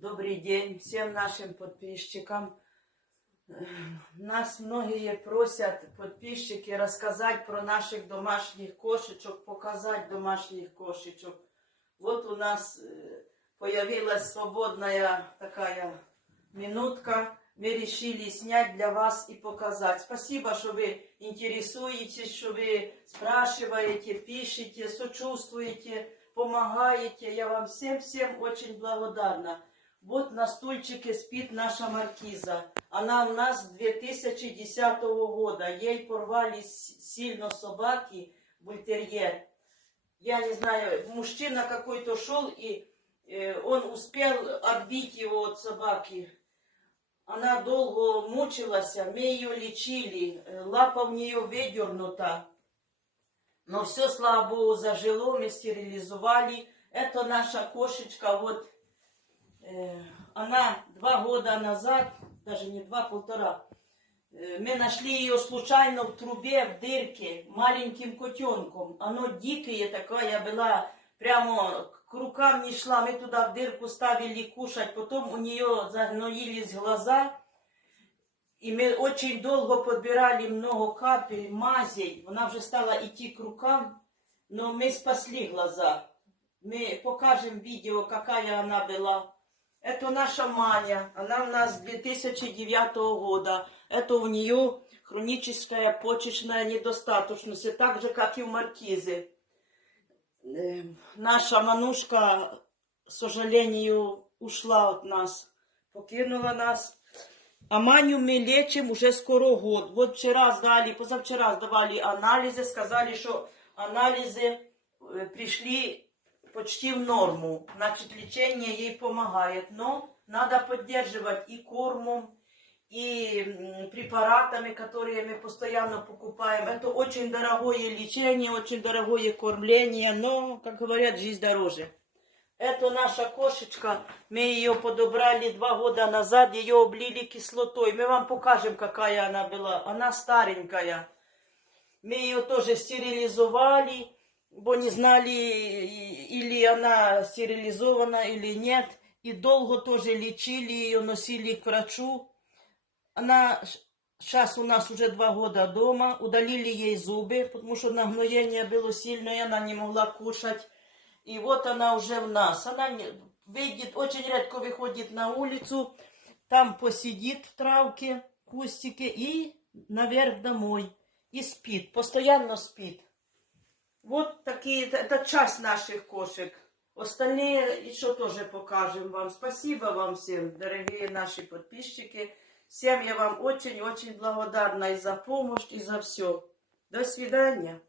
Добрый день всем нашим подписчикам. Нас многие просят, подписчики, рассказать про наших домашних кошечек, показать домашних кошечек. Вот у нас э, появилась свободная такая минутка. Мы решили снять для вас и показать. Спасибо, что вы интересуетесь, что вы спрашиваете, пишете, сочувствуете, помогаете. Я вам всем-всем очень благодарна. Вот на стульчике спит наша маркиза. Она у нас с 2010 года. Ей порвали сильно собаки, бультерьер. Я не знаю, мужчина какой-то шел, и э, он успел отбить его от собаки. Она долго мучилась, мы ее лечили, лапа в нее выдернута. Но все, слава богу, зажило, мы стерилизовали. Это наша кошечка, вот она два года назад, даже не два, полтора, э, мы нашли ее случайно в трубе, в дырке, маленьким котенком. Оно дикое такое была, прямо к рукам не шла. Мы туда в дырку ставили кушать, потом у нее загноились глаза. И мы очень долго подбирали много капель, мазей. Она уже стала идти к рукам, но мы спасли глаза. Мы покажем видео, какая она была. Это наша Маня. Она у нас с 2009 года. Это у нее хроническая почечная недостаточность, так же, как и у Маркизы. Э, Наша Манушка, к сожалению, ушла от нас, покинула нас. А Маню мы лечим уже скоро год. Вот вчера сдали, позавчера сдавали анализы, сказали, что анализы э, пришли почти в норму. Значит, лечение ей помогает. Но надо поддерживать и кормом, и препаратами, которые мы постоянно покупаем. Это очень дорогое лечение, очень дорогое кормление, но, как говорят, жизнь дороже. Это наша кошечка. Мы ее подобрали два года назад, ее облили кислотой. Мы вам покажем, какая она была. Она старенькая. Мы ее тоже стерилизовали, бо не знали, или она стерилизована, или нет. И долго тоже лечили ее, носили к врачу. Она сейчас у нас уже два года дома. Удалили ей зубы, потому что нагноение было сильное, она не могла кушать. И вот она уже в нас. Она не- выйдет, очень редко выходит на улицу, там посидит в травке, кустике и наверх домой. И спит, постоянно спит. Вот такие, это часть наших кошек. Остальные еще тоже покажем вам. Спасибо вам всем, дорогие наши подписчики. Всем я вам очень-очень благодарна и за помощь, и за все. До свидания.